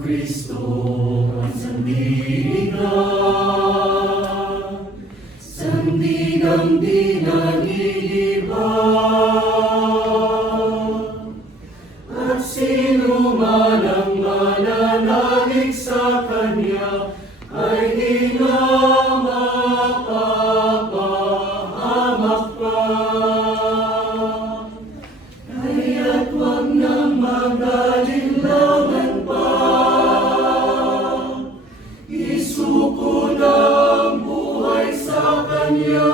Kristo ang sandigang di nanihiwa. At sino man ang mananalig sa Kanya ay di na mapapahamak pa. Kaya't wag nang mag-alinlangan pa, isuko na ang buhay sa Kanya.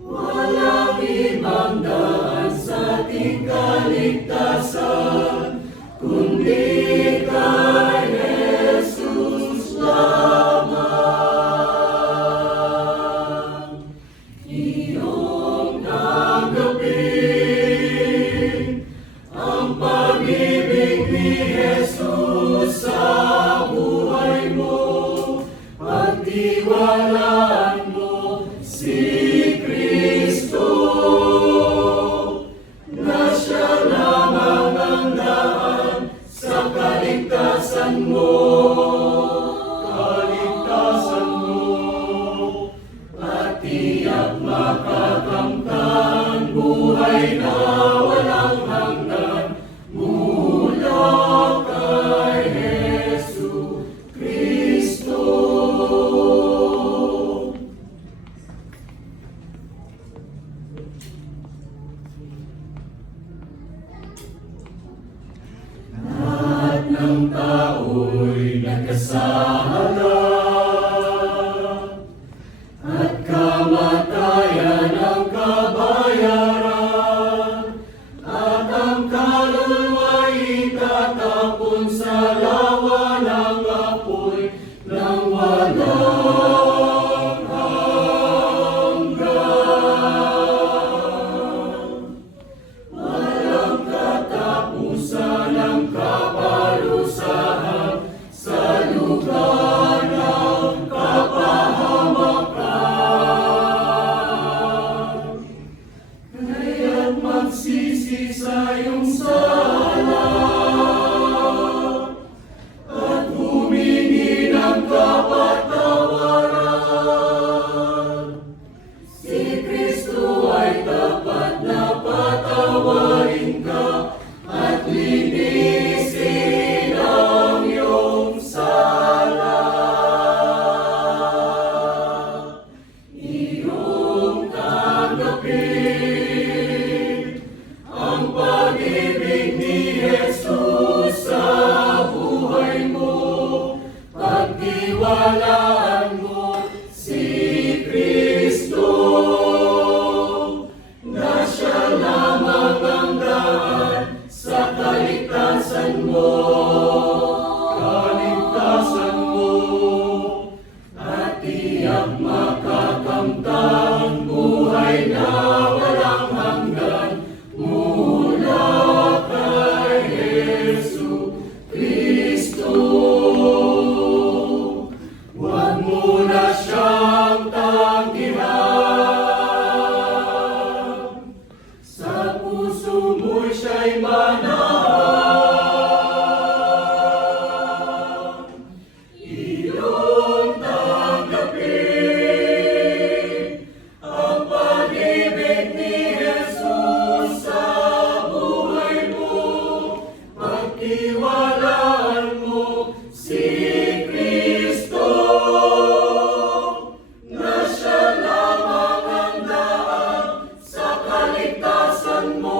Walang ibang daan sa ating kaligtasan, kundi kay Jesus lamang. Iyong tanggapin ang pag-ibig ni Jesus sa buhay mo. Pagtiwalaan mo si Kristo, na siya lamang ang daan sa kaligtasan mo. At tiyak makakamtan buhay na walang hanggan mula kay Jesu Kristo. Lahat ng tao'y nagkasala, at kamatayan ang kabayaran, at ang kaluluwa'y itatapon sa lawa ng apoy ng walang hanggan. Walang katapusan ang kaparusahan sa lugar ng kapahamakan. Kaya't magsisi sa iyong sala at humingi ng kapatawaran. Si Kristo ay tapat na patawarin ka at linisin ang iyong sala. Iyong tanggapin ang pag-ibig ni Jesus sa buhay mo. Pagtiwalaan mo si Kristo, na siya lamang ang daan sa kaligtasan mo. At tiyak makakamtan buhay na walang hanggan mula kay Jesu Kristo. Huwag mo na siyang tanggihan, sa puso mo'y siya'y manahan. Iyong tanggapin ang pag-ibig ni Jesus sa buhay mo. Pagtiwalaan mo si Kristo, na siya lamang ang daan sa kaligtasan mo.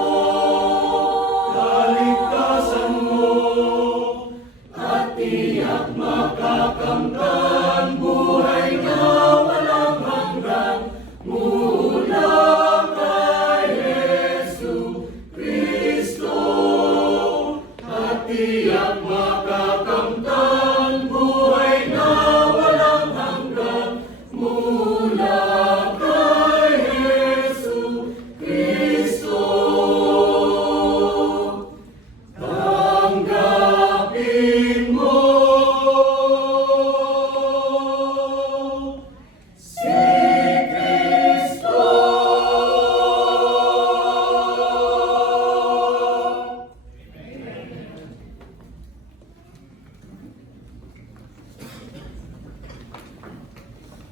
At tiyak makakamtan buhay na walang hanggan mula kay Jesu Kristo. At tiyak makakamtan